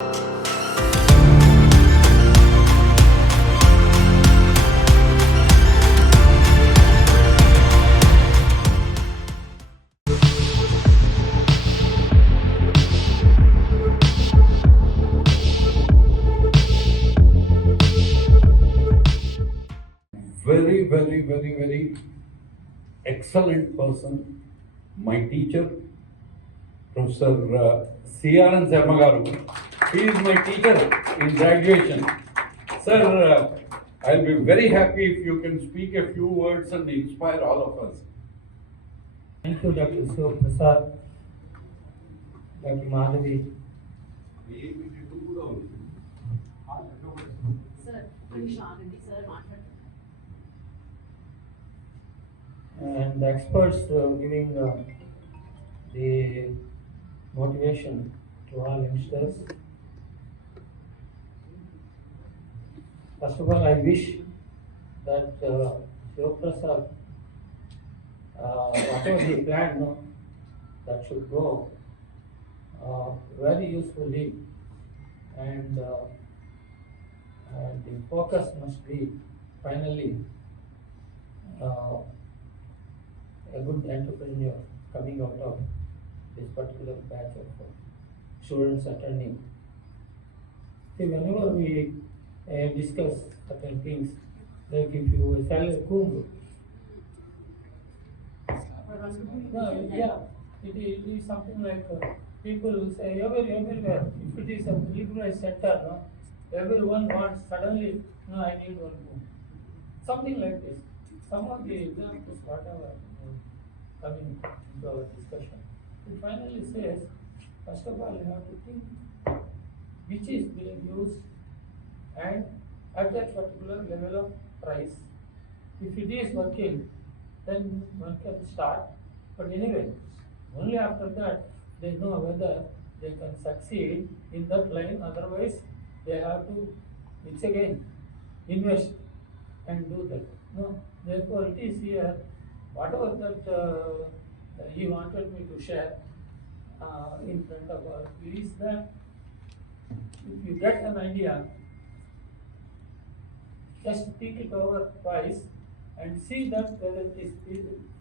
Very excellent person. My teacher, Professor CRN Sharma. He is my teacher in graduation. Sir, I'll be very happy if you can speak a few words and inspire all of us. Thank you, Dr. Prasad, Dr. Madhavi. And the experts giving the motivation to all youngsters. First of all, I wish that Shiva Prasad, whatever he planned, that should go very usefully, and the focus must be finally a good entrepreneur coming out of this particular batch of students attending. See, whenever we discuss certain things, like if you sell a comb, it is something like people will say everywhere. If it is a liberalized sector, everyone wants suddenly, I need one comb. Something like this. Some of the examples, whatever coming into our discussion, it finally says, first of all, you have to think which is being used and at that particular level of price. If it is working, then one can start. But anyway, only after that they know whether they can succeed in that line. Otherwise, they have to, it's again, invest and do that. No, therefore it is here, whatever that he wanted me to share in front of us is that if you get an idea, just think it over twice and see that whether it is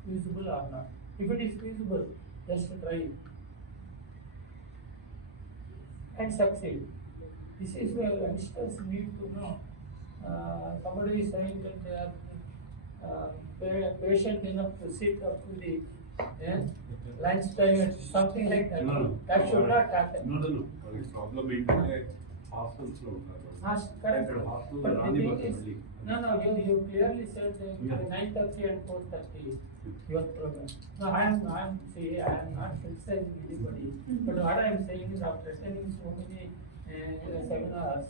feasible or not. If it is feasible, just try it and succeed. This is where youngsters need to know. Somebody is saying that they are patient enough to sit up to the lunchtime and something like that. No. That should not happen. No. It's problem in hostels. Correct. But the thing is, you clearly said that 9:30 and 4:30 your program. No, I am not criticizing anybody. But what I am saying is, after attending so many seminars,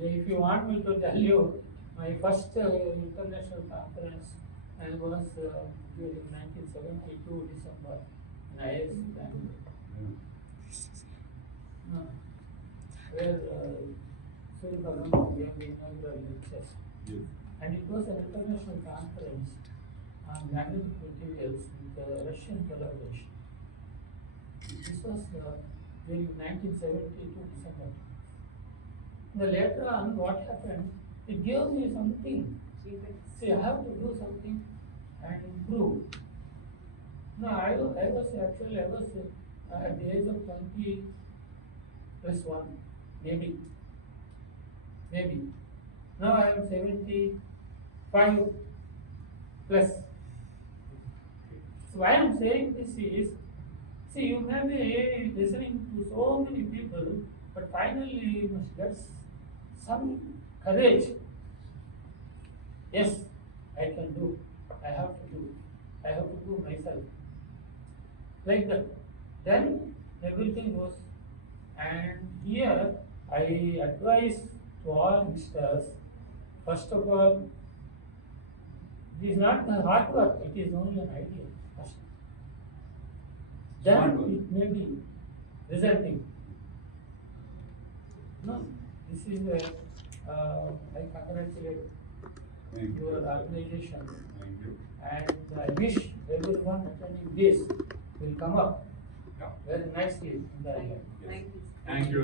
if you want me to tell you, my first international conference was during 1972 December in IAEPT, where Surya gave the inaugural lectures. Yes. And it was an international conference on magnetic materials with Russian collaboration. This was during 1972 December. Then later on, what happened? It gave me something. See, I have to do something and improve. No, I was at the age of 20 plus 1, maybe. Now I am 75 plus. So why I am saying this is, see, you may be listening to so many people, but finally you must get some courage. Yes, I can do. I have to do myself. Like that. Then everything goes. And here I advise to all youngsters, first of all, it is not the hard work, it is only an idea. First. Then it may be resulting. No, this is where I congratulate your organization. Thank you. And I wish everyone attending this will come up very nicely in the Thank you.